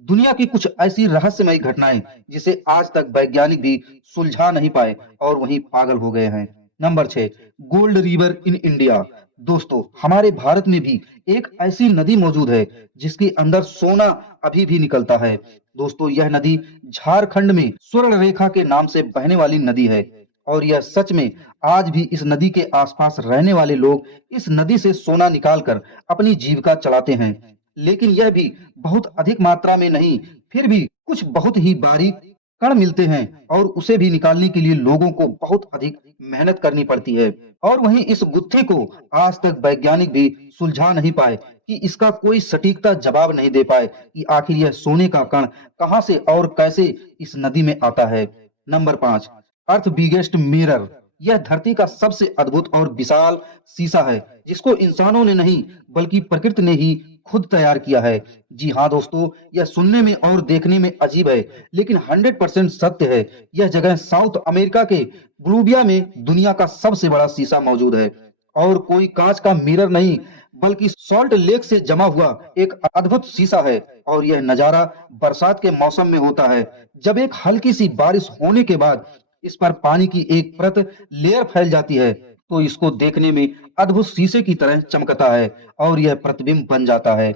दुनिया की कुछ ऐसी रहस्यमयी घटनाएं जिसे आज तक वैज्ञानिक भी सुलझा नहीं पाए और वहीं पागल हो गए हैं। Number 6, gold river in India. दोस्तों, हमारे भारत में भी एक ऐसी नदी मौजूद है जिसके अंदर सोना अभी भी निकलता है। दोस्तों, यह नदी झारखंड में स्वर्ण रेखा के नाम से बहने वाली नदी है और यह सच में आज भी इस नदी के आसपास रहने वाले लोग इस नदी से सोना निकालकर अपनी जीविका चलाते हैं। लेकिन यह भी बहुत अधिक मात्रा में नहीं, फिर भी कुछ बहुत ही बारीक कण मिलते हैं और उसे भी निकालने के लिए लोगों को बहुत अधिक मेहनत करनी पड़ती है। और वहीं इस गुत्थी को आज तक वैज्ञानिक भी सुलझा नहीं पाए कि इसका कोई सटीकता जवाब नहीं दे पाए कि आखिर यह सोने का कण कहां से और कैसे इस नदी में आता है। नंबर 5, अर्थ बिगेस्ट मिरर। यह धरती का सबसे अद्भुत और विशाल शीशा है जिसको इंसानों ने नहीं बल्कि प्रकृति ने ही खुद तैयार किया है। जी हाँ दोस्तों, यह सुनने में और देखने में अजीब है, लेकिन 100% सत्य है। यह जगह साउथ अमेरिका के बोलिविया में दुनिया का सबसे बड़ा शीशा मौजूद है और कोई कांच का मिरर नहीं बल्कि सॉल्ट लेक से जमा हुआ एक अद्भुत शीशा है। और यह नजारा बरसात के मौसम में होता है, जब एक हल्की सी बारिश होने के बाद इस पर पानी की एक परत लेयर फैल जाती है तो इसको देखने में अद्भुत शीशे की तरह चमकता है और यह प्रतिबिंब बन जाता है।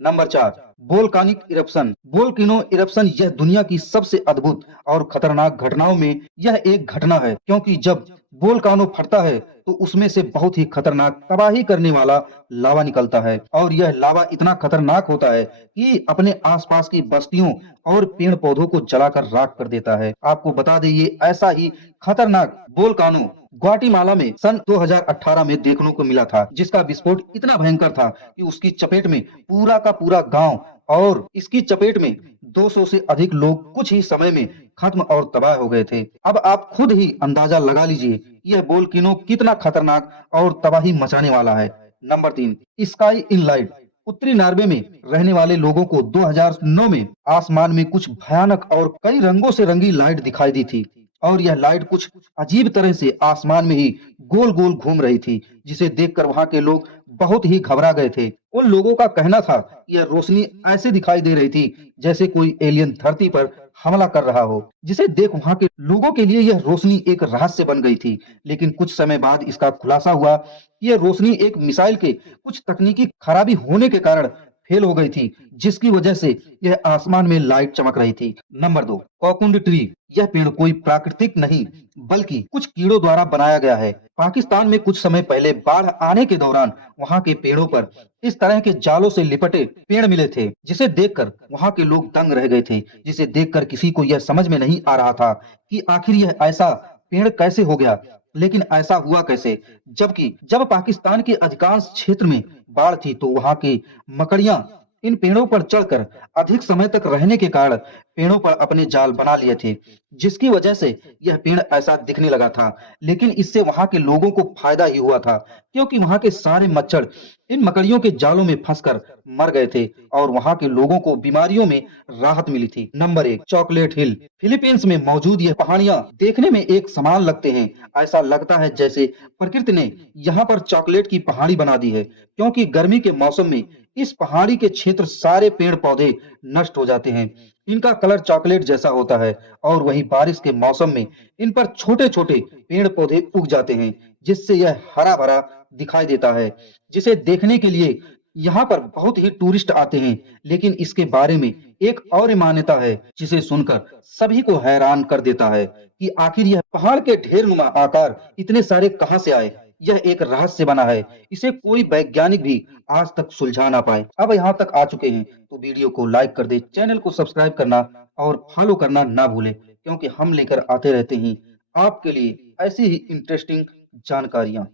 Number 4, volcanic eruption. Volcano eruption यह दुनिया की सबसे अद्भुत और खतरनाक घटनाओं में यह एक घटना है, क्योंकि जब वोल्कानो फटता है तो उसमें से बहुत ही खतरनाक तबाही करने वाला लावा निकलता है और यह लावा इतना खतरनाक होता है कि अपने आसपास की बस्तियों और पेड़ पौधों को जलाकर राख कर देता है। आपको बता दें, ये ऐसा ही खतरनाक वोल्कानो ग्वाटेमाला में सन 2018 में देखने को मिला था, जिसका विस्फोट इतना भयंकर था कि उसकी चपेट में पूरा का पूरा गांव और इसकी चपेट में 200 से अधिक लोग कुछ ही समय में खत्म और तबाह हो गए थे। अब आप खुद ही अंदाजा लगा लीजिए यह वोल्केनो कितना खतरनाक और तबाही मचाने वाला है। Number 3, sky in light. उत्तरी नॉर्वे में रहने वाले लोगों को 2009 में आसमान में कुछ भयानक और कई रंगों से रंगी लाइट दिखाई दी थी और यह लाइट कुछ अजीब तरह से आसमान में ही गोल गोल घूम रही थी, जिसे देखकर वहां के लोग बहुत ही घबरा गए थे। उन लोगों का कहना था कि यह रोशनी ऐसे दिखाई दे रही थी जैसे कोई एलियन धरती पर हमला कर रहा हो, जिसे देख वहां के लोगों के लिए यह रोशनी एक रहस्य बन गई थी। लेकिन कुछ समय बाद इसका खुलासा हुआ कि यह रोशनी एक मिसाइल के कुछ तकनीकी खराबी होने के कारण फेल हो गई थी, जिसकी वजह से यह आसमान में लाइट चमक रही थी। Number 2, coconut tree. यह पेड़ कोई प्राकृतिक नहीं बल्कि कुछ कीड़ों द्वारा बनाया गया है। पाकिस्तान में कुछ समय पहले बाढ़ आने के दौरान वहां के पेड़ों पर इस तरह के जालों से लिपटे पेड़ मिले थे, जिसे देखकर वहां के लोग दंग रह गए थे, जिसे देखकर किसी को यह समझ में नहीं आ रहा था कि आखिर यह ऐसा पेड़ कैसे हो गया। लेकिन ऐसा हुआ कैसे, जबकि जब पाकिस्तान के अधिकांश क्षेत्र में बाढ़ थी तो वहां की मकड़ियां इन पेड़ों पर चढ़कर अधिक समय तक रहने के कारण पेड़ों पर अपने जाल बना लिए थे, जिसकी वजह से यह पेड़ ऐसा दिखने लगा था। लेकिन इससे वहां के लोगों को फायदा ही हुआ था, क्योंकि वहां के सारे मच्छर इन मकड़ियों के जालों में फंसकर मर गए थे और वहां के लोगों को बीमारियों में राहत मिली थी। नंबर 1, चॉकलेट हिल। फिलीपींस में मौजूद यह पहाड़ियां देखने में एक समान लगते हैं। ऐसा लगता है जैसे प्रकृति ने यहाँ पर चॉकलेट की पहाड़ी बना दी है, क्योंकि गर्मी के मौसम में इस पहाड़ी के क्षेत्र सारे पेड़ पौधे नष्ट हो जाते हैं। इनका कलर चॉकलेट जैसा होता है और वहीं बारिश के मौसम में इन पर छोटे छोटे पेड़ पौधे उग जाते हैं, जिससे यह हरा भरा दिखाई देता है, जिसे देखने के लिए यहाँ पर बहुत ही टूरिस्ट आते हैं। लेकिन इसके बारे में एक और मान्यता है जिसे सुनकर सभी को हैरान कर देता है कि आखिर यह पहाड़ के ढेर नुमा आकार इतने सारे कहां से आए। यह एक रहस्य बना है, इसे कोई वैज्ञानिक भी आज तक सुलझा ना पाए। अब यहाँ तक आ चुके हैं तो वीडियो को लाइक कर दे, चैनल को सब्सक्राइब करना और फॉलो करना ना भूले, क्योंकि हम लेकर आते रहते हैं आपके लिए ऐसी ही इंटरेस्टिंग जानकारियां।